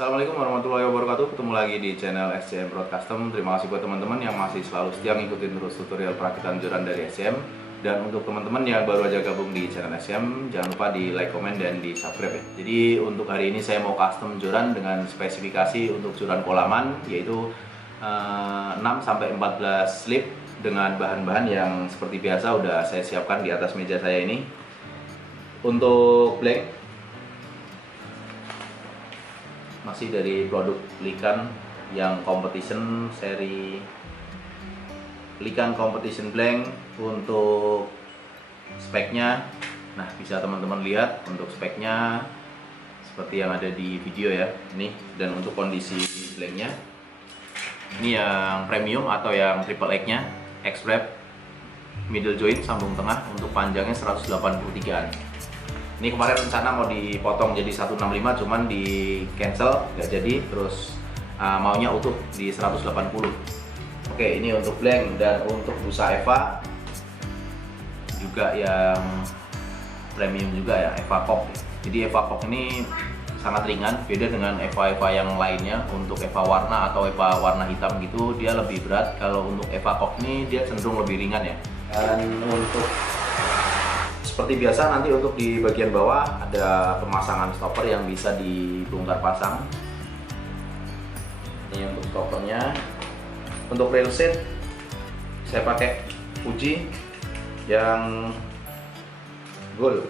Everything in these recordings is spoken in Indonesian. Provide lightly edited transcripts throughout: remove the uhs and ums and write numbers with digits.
Assalamualaikum warahmatullahi wabarakatuh. Ketemu lagi di channel SCM Road Custom. Terima kasih buat teman-teman yang masih selalu setia ngikutin terus tutorial perakitan joran dari SCM. Dan untuk teman-teman yang baru aja gabung di channel SCM, jangan lupa di like, komen, dan di subscribe ya. Jadi untuk hari ini saya mau custom joran dengan spesifikasi untuk joran kolaman, yaitu 6-14 slip dengan bahan-bahan yang seperti biasa udah saya siapkan di atas meja saya ini. Untuk blank masih dari produk Likan yang competition, seri Likan competition blank. Untuk speknya, nah bisa teman-teman lihat untuk speknya seperti yang ada di video ya ini. Dan untuk kondisi blanknya ini yang premium atau yang triple X nya X-wrap middle joint sambung tengah, untuk panjangnya 183an. Ini kemarin rencana mau dipotong jadi 165, cuman di cancel, nggak jadi. Terus maunya utuh di 180. Oke, ini untuk blank. Dan untuk busa Eva juga yang premium juga ya, Eva Kok. Jadi Eva Kok ini sangat ringan, beda dengan Eva yang lainnya. Untuk Eva warna atau Eva warna hitam gitu dia lebih berat. Kalau untuk Eva Kok ini dia cenderung lebih ringan ya. Dan untuk seperti biasa nanti untuk di bagian bawah ada pemasangan stopper yang bisa dibongkar pasang. Ini untuk stoppernya. Untuk rail set saya pakai Fuji yang gold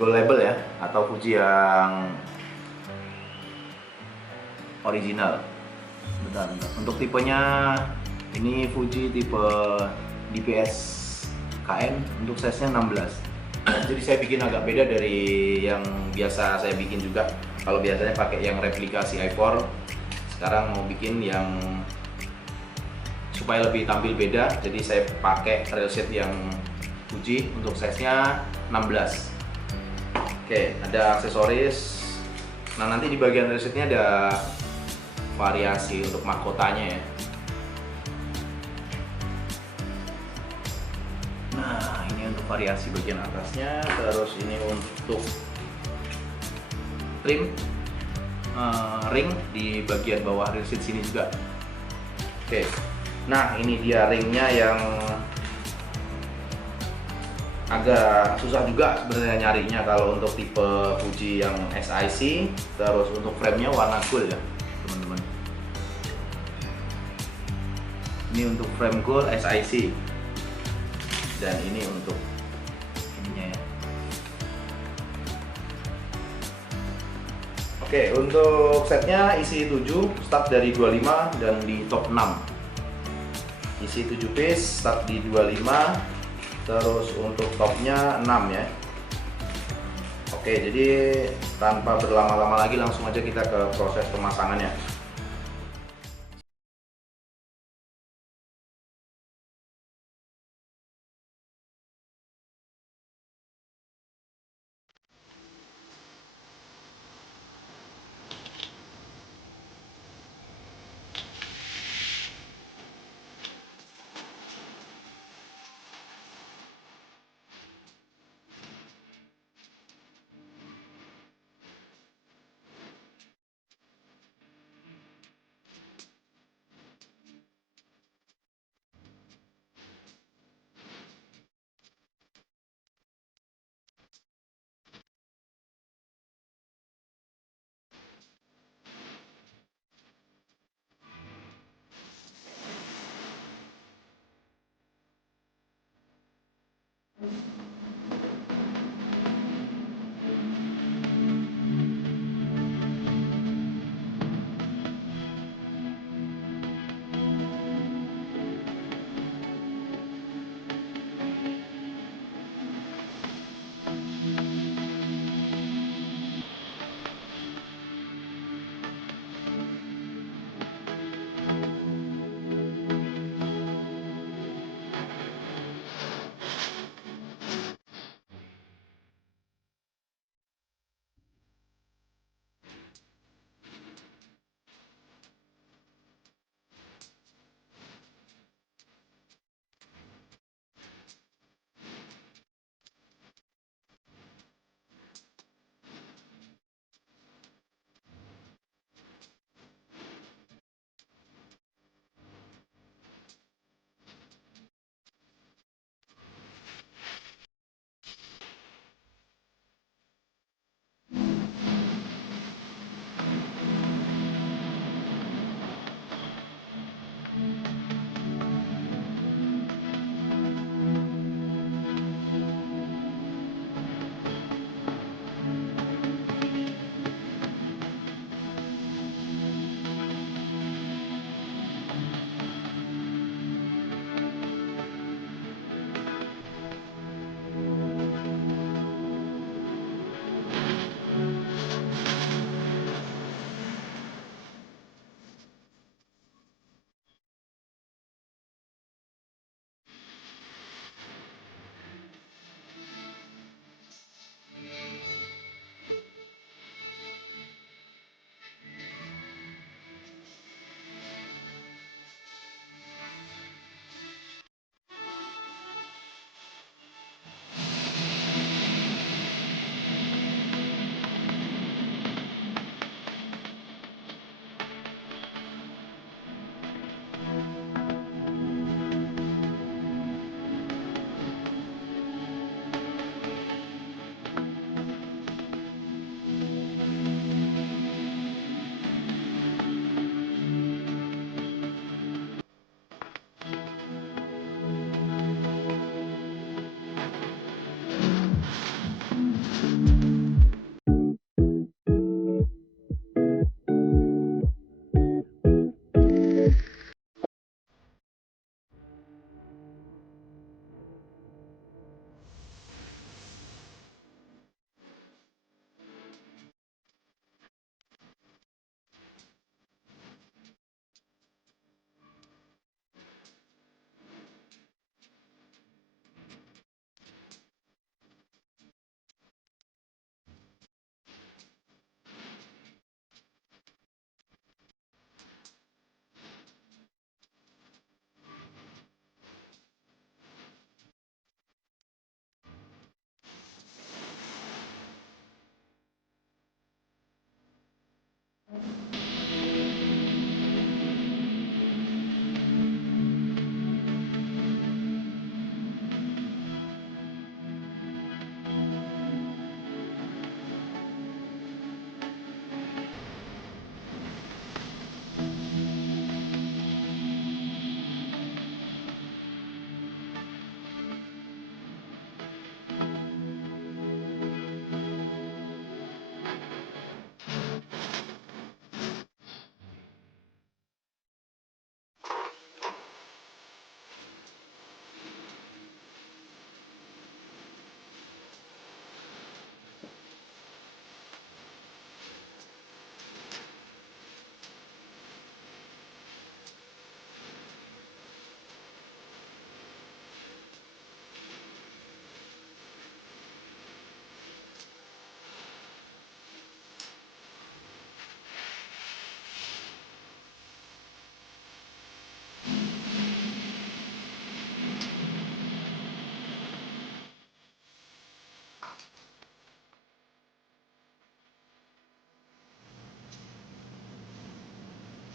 label ya, atau Fuji yang original. Bentar. Untuk tipenya ini Fuji tipe DPS KN, untuk size-nya 16. Jadi saya bikin agak beda dari yang biasa saya bikin juga. Kalau biasanya pakai yang replikasi i4, sekarang mau bikin yang supaya lebih tampil beda. Jadi saya pakai railset yang Fuji untuk size-nya 16. Oke, ada aksesoris. Nah, nanti di bagian railsetnya ada variasi untuk mahkotanya ya. Nah, ini untuk variasi bagian atasnya. Terus ini untuk trim ring di bagian bawah railset sini juga. Oke, nah ini dia ringnya yang agak susah juga sebenarnya nyarinya kalau untuk tipe Fuji yang SIC. Terus untuk frame-nya warna gold ya teman-teman. Ini untuk frame gold SIC. Dan ini untuk ininya ya. Oke, untuk setnya isi 7, start dari 25 dan di top 6. Isi 7 piece, start di 25, terus untuk topnya 6 ya. Oke, jadi tanpa berlama-lama lagi langsung aja kita ke proses pemasangannya.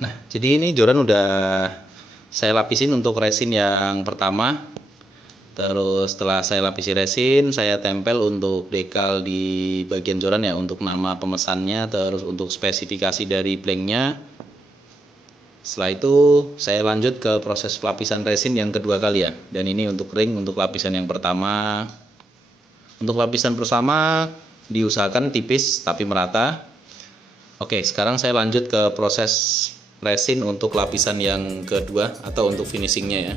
Nah, jadi ini joran udah saya lapisin untuk resin yang pertama. Terus setelah saya lapisi resin, saya tempel untuk dekal di bagian joran ya, untuk nama pemesannya, terus untuk spesifikasi dari blanknya. Setelah itu saya lanjut ke proses pelapisan resin yang kedua kali ya. Dan ini untuk ring untuk lapisan yang pertama. Untuk lapisan pertama diusahakan tipis tapi merata. Oke, sekarang saya lanjut ke proses resin untuk lapisan yang kedua atau untuk finishingnya ya.